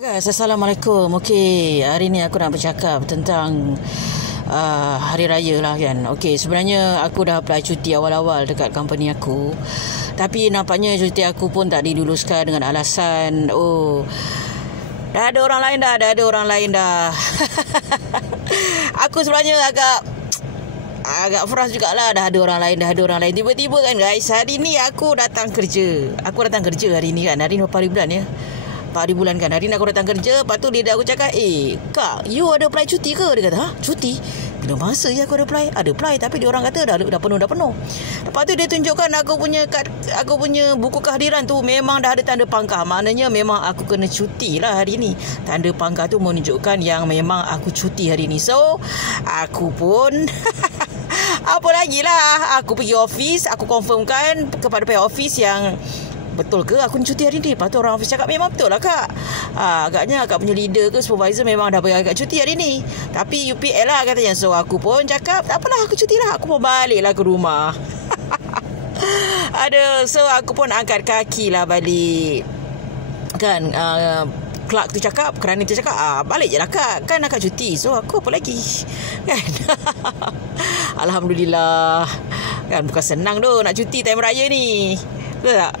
Guys, Assalamualaikum. Okey, hari ni aku nak bercakap tentang hari raya lah kan. Okey, sebenarnya aku dah apply cuti awal-awal dekat company aku. Tapi nampaknya cuti aku pun tak diluluskan dengan alasan dah ada orang lain dah. Aku sebenarnya agak frust jugalah, dah ada orang lain. Tiba-tiba kan guys, hari ni aku datang kerja hari ni kan. Hari ni berapa hari bulan ya? 4 hari bulan kan. Hari ni aku datang kerja. Lepas tu dia aku cakap, Kak, you ada apply cuti ke? Dia kata, cuti? Bila masa ya aku ada apply? Ada apply, tapi dia orang kata dah penuh. Lepas tu dia tunjukkan aku punya buku kehadiran tu. Memang dah ada tanda pangkah. Maknanya memang aku kena cuti lah hari ni. Tanda pangkah tu menunjukkan yang memang aku cuti hari ni. So aku pun apa lagi lah, aku pergi office, aku confirmkan kepada pihak office yang betul ke aku cuti hari ni. Lepas tu orang office cakap memang betul lah kak. Agaknya akak punya leader ke supervisor memang dah bagi akak cuti hari ni. Tapi UPL lah katanya. So aku pun cakap tak apalah, aku cuti lah. Aku pun balik lah ke rumah. So aku pun angkat kaki lah balik. Kan clerk tu cakap, kerana tu cakap balik je lah kak, kan akak cuti. So aku apa lagi kan. Alhamdulillah. Kan bukan senang tu nak cuti time raya ni. Betul tak?